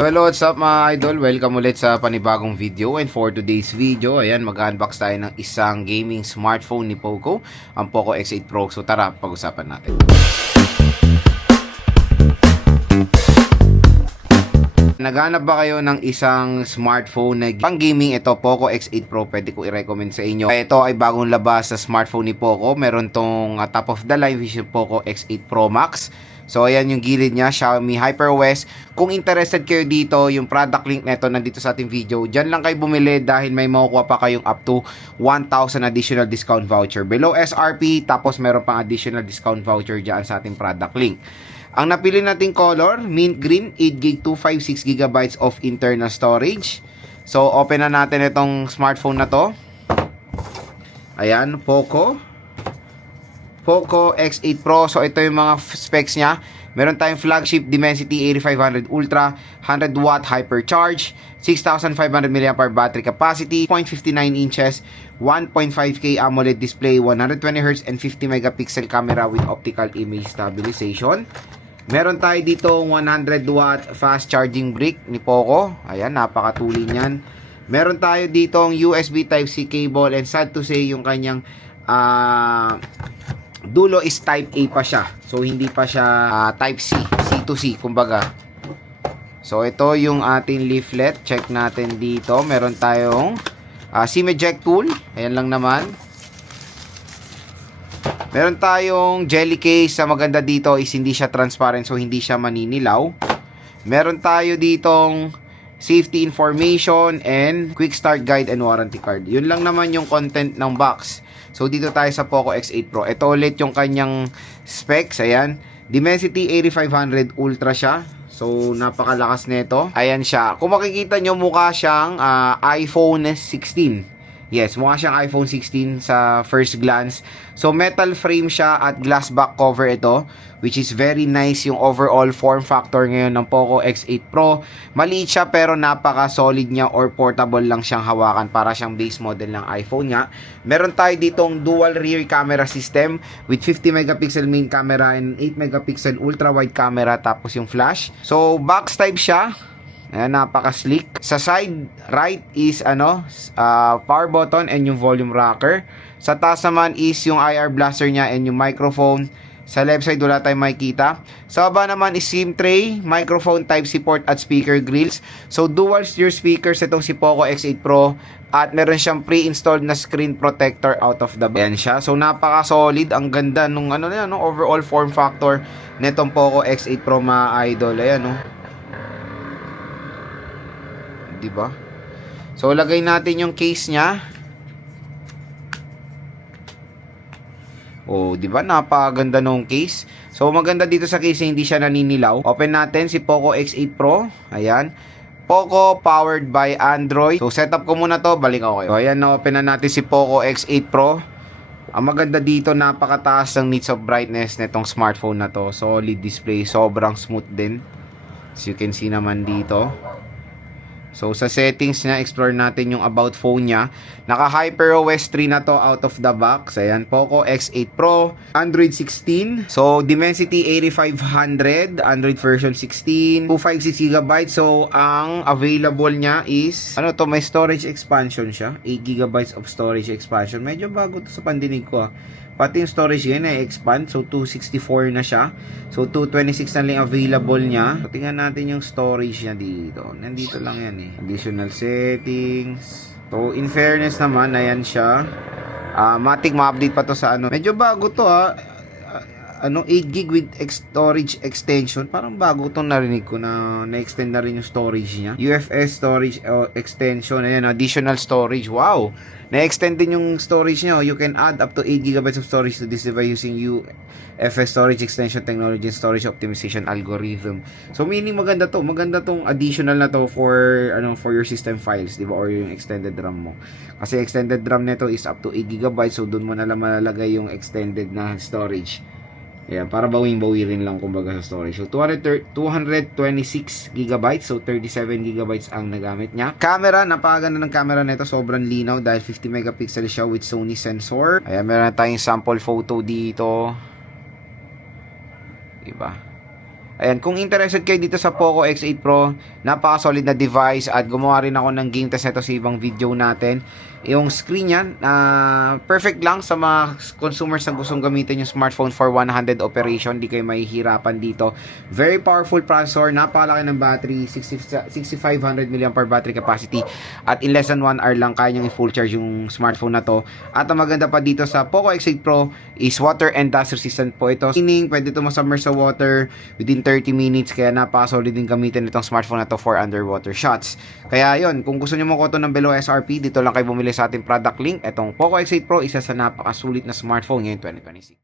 Hello, what's up mga idol? Welcome ulit sa panibagong video. And for today's video, ayan, mag-unbox tayo ng isang gaming smartphone ni Poco, ang Poco X8 Pro. So tara, pag-usapan natin. Naghanap ba kayo ng isang smartphone na pang gaming? Ito, Poco X8 Pro, pwede ko i-recommend sa inyo. Ito ay bagong labas sa smartphone ni Poco. Meron tong top of the line, which is Poco X8 Pro Max. So, ayan yung gilid niya, Xiaomi HyperOS. Kung interested kayo dito, yung product link neto nandito sa ating video. Diyan lang kayo bumili dahil may makukuha pa kayong up to 1,000 additional discount voucher. Below SRP, tapos meron pang additional discount voucher dyan sa ating product link. Ang napili nating color, mint green, 8GB, 256GB of internal storage. So, open na natin itong smartphone na to. Ayan, Poco X8 Pro. So ito yung mga specs niya. Meron tayong flagship Dimensity 8500 Ultra, 100W hypercharge, 6500 mAh battery capacity, 0.59 inches, 1.5K AMOLED display, 120Hz and 50 megapixel camera with optical image stabilization. Meron tayo dito 100W fast charging brick ni Poco. Ayan, napakatuli niyan. Meron tayo ditong USB Type-C cable, and sad to say yung kanyang dulo is Type A pa siya. So, hindi pa siya Type C. C to C, kumbaga. So, ito yung ating leaflet. Check natin dito. Meron tayong SIM eject tool. Ayan lang naman. Meron tayong jelly case. Sa maganda dito is hindi siya transparent, so hindi siya maninilaw. Meron tayo ditong safety information and quick start guide and warranty card. Yun lang naman yung content ng box. So, dito tayo sa Poco X8 Pro. Ito ulit yung kanyang specs. Ayan. Dimensity 8500 Ultra siya. So, napakalakas nito. Ayan siya. Kung makikita nyo, mukha siyang iPhone 16. Yes, mukha siyang iPhone 16 sa first glance. So, metal frame siya at glass back cover ito, which is very nice yung overall form factor ngayon ng Poco X8 Pro. Maliit siya pero napaka-solid niya, or portable lang siyang hawakan, para siyang base model ng iPhone nga. Meron tayo ditong dual rear camera system with 50 megapixel main camera and 8 megapixel ultra wide camera, tapos yung flash. So, box type siya. Ayan, napaka-sleek. Sa side right is power button and yung volume rocker. Sa taas naman is yung IR blaster niya and yung microphone. Sa left side wala tayong makikita. Sa baba naman is SIM tray, microphone, Type-C port at speaker grills. So dual steer speakers itong si Poco X8 Pro, at meron siyang pre-installed na screen protector out of the box. Ayan siya. So napaka-solid. Ang ganda nung overall form factor nitong Poco X8 Pro, mga idol. Ayan, no. Diba? So, lagay natin yung case niya. Oh, diba? Napakaganda nung case. So, maganda dito sa case, hindi siya naninilaw. Open natin si Poco X8 Pro. Ayan. Poco powered by Android. So, setup ko muna to. Balik ako kayo. So, ayan, na-open na natin si Poco X8 Pro. Ang maganda dito, napakataas ng nits of brightness nitong smartphone na to. Solid display. Sobrang smooth din. As you can see naman dito. So, sa settings niya, explore natin yung about phone niya. Naka HyperOS 3 na to out of the box. Ayan, Poco X8 Pro, Android 16. So, Dimensity 8500, Android version 16, 256GB. So, ang available niya is, may storage expansion siya. 8GB of storage expansion. Medyo bago to sa pandinig ko. Pati yung storage yan expand. So, 264 na siya. So, 226 na lang available niya. So, tingnan natin yung storage niya dito. Nandito lang yan eh. Additional settings. So, in fairness naman, ayan siya. Matik ma-update pa to sa Medyo bago to 8GB with storage extension. Parang bago itong narinig ko na na-extend na rin yung storage niya. UFS storage extension. Ayan, additional storage. Wow! Na-extend din yung storage niya. You can add up to 8GB of storage to this device using UFS storage extension technology and storage optimization algorithm. So, meaning maganda to. Maganda tong additional na to for your system files, di ba? Or yung extended RAM mo. Kasi extended RAM nito is up to 8GB. So, dun mo na lang malalagay yung extended na storage. Ayan, para bawing-bawi rin lang kumbaga sa storage. So, 226GB. So, 37GB ang nagamit niya. Camera, napakaganda ng camera nito. Sobrang linaw dahil 50 megapixel siya with Sony sensor. Ayan, meron tayong sample photo dito. Diba? Ayan, kung interested kayo dito sa Poco X8 Pro, napaka-solid na device at gumawa rin ako ng game test nito sa ibang video natin. Yung screen yan, perfect lang sa mga consumers na gustong gamitin yung smartphone for 100 operation. Di kayo mahihirapan dito. Very powerful processor, napakalaki ng battery, 6500 mAh battery capacity. At in less than 1 hour lang kaya niyang i-full charge yung smartphone na to. At ang maganda pa dito sa Poco X8 Pro is water and dust resistant po ito. Meaning, pwede ito masubmerge sa water within 30 minutes. Kaya napaka-solid din gamitin itong smartphone na to for underwater shots. Kaya yun, kung gusto niyo makuha ito ng below SRP, dito lang kayo bumili sa ating product link. Itong Poco X8 Pro, isa sa napakasulit na smartphone ngayon 2026.